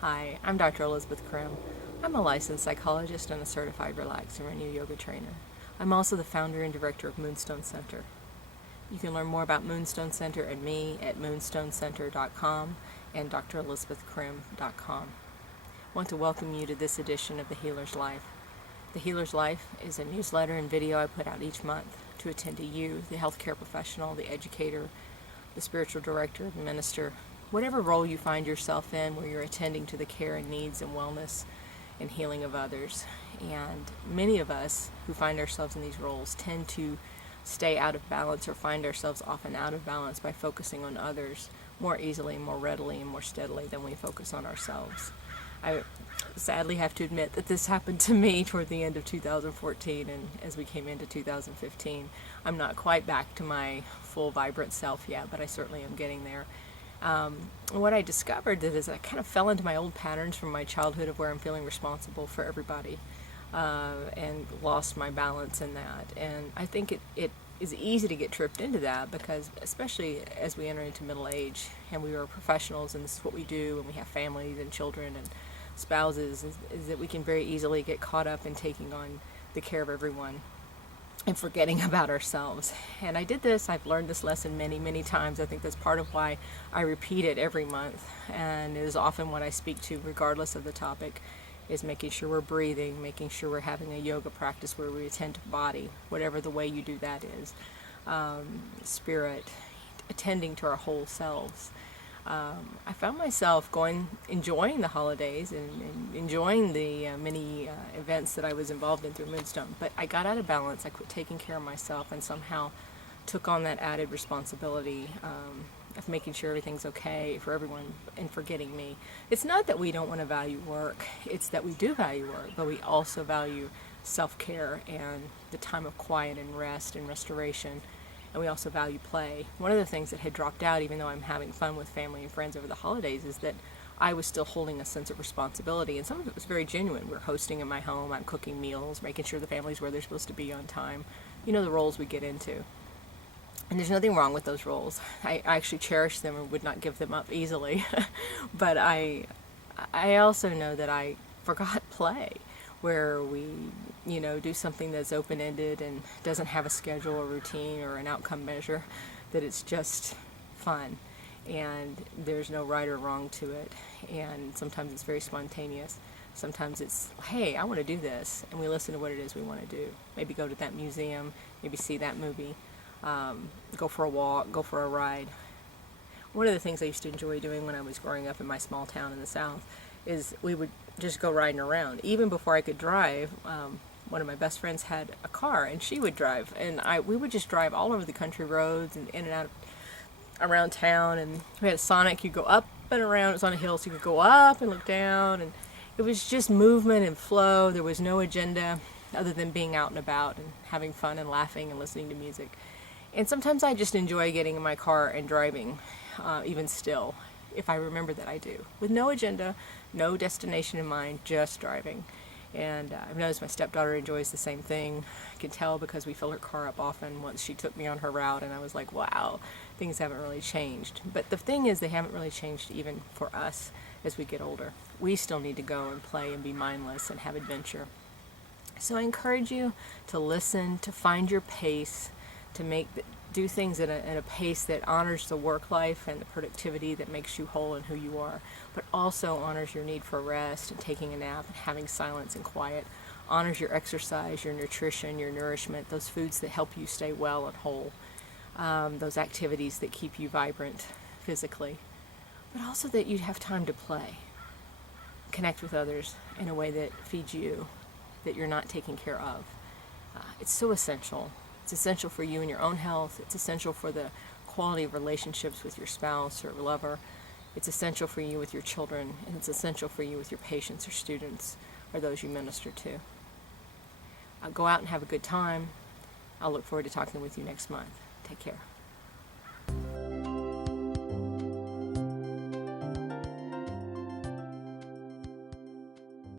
Hi, I'm Dr. Elisabeth Crim. I'm a licensed psychologist and a certified relax and renew yoga trainer. I'm also the founder and director of Moonstone Center. You can learn more about Moonstone Center and me at moonstonecenter.com and drelizabethcrim.com. I want to welcome you to this edition of The Healer's Life. The Healer's Life is a newsletter and video I put out each month to attend to you, the healthcare professional, the educator, the spiritual director, the minister, whatever role you find yourself in where you're attending to the care and needs and wellness and healing of others. And many of us who find ourselves in these roles tend to stay out of balance or find ourselves often out of balance by focusing on others more easily, more readily, and more steadily than we focus on ourselves. I sadly have to admit that this happened to me toward the end of 2014, and as we came into 2015. I'm not quite back to my full vibrant self yet, but I certainly am getting there. What I discovered is I kind of fell into my old patterns from my childhood of where I'm feeling responsible for everybody, and lost my balance in that. And I think it is easy to get tripped into that because, especially as we enter into middle age and we are professionals and this is what we do and we have families and children and spouses, is that we can very easily get caught up in taking on the care of everyone and forgetting about ourselves. And I did this, I've learned this lesson many, many times. I think that's part of why I repeat it every month, and it is often what I speak to regardless of the topic, is making sure we're breathing, making sure we're having a yoga practice where we attend to body, whatever the way you do that is, spirit, attending to our whole selves. I found myself enjoying the holidays and enjoying the many events that I was involved in through Moonstone, but I got out of balance. I quit taking care of myself and somehow took on that added responsibility of making sure everything's okay for everyone and forgetting me. It's not that we don't want to value work, it's that we do value work, but we also value self-care and the time of quiet and rest and restoration. And we also value play. One of the things that had dropped out, even though I'm having fun with family and friends over the holidays, is that I was still holding a sense of responsibility, and some of it was very genuine. We're hosting in my home, I'm cooking meals, making sure the family's where they're supposed to be on time. You know, the roles we get into. And there's nothing wrong with those roles. I actually cherish them and would not give them up easily. But I also know that I forgot play, where we, do something that's open-ended and doesn't have a schedule or routine or an outcome measure, that it's just fun and there's no right or wrong to it. And sometimes it's very spontaneous. Sometimes it's, hey, I want to do this, and we listen to what it is we want to do. Maybe go to that museum, maybe see that movie, go for a walk, go for a ride. One of the things I used to enjoy doing when I was growing up in my small town in the South is we would just go riding around. Even before I could drive, one of my best friends had a car, and she would drive, and we would just drive all over the country roads and in and out around town. And we had a Sonic. You go up and around. It was on a hill, so you could go up and look down, and it was just movement and flow. There was no agenda other than being out and about and having fun and laughing and listening to music. And sometimes I just enjoy getting in my car and driving, even still, if I remember that I do, with no agenda, no destination in mind, just driving. And I've noticed my stepdaughter enjoys the same thing. I can tell because we fill her car up often once she took me on her route, and I was like, wow, things haven't really changed. But the thing is, they haven't really changed even for us as we get older. We still need to go and play and be mindless and have adventure. So I encourage you to listen, to find your pace, to do things at a pace that honors the work life and the productivity that makes you whole in who you are, but also honors your need for rest and taking a nap and having silence and quiet, honors your exercise, your nutrition, your nourishment, those foods that help you stay well and whole, those activities that keep you vibrant physically, but also that you have time to play, connect with others in a way that feeds you, that you're not taking care of. It's so essential. It's essential for you and your own health. It's essential for the quality of relationships with your spouse or lover. It's essential for you with your children, and it's essential for you with your patients or students or those you minister to. Go out and have a good time. I'll look forward to talking with you next month. Take care.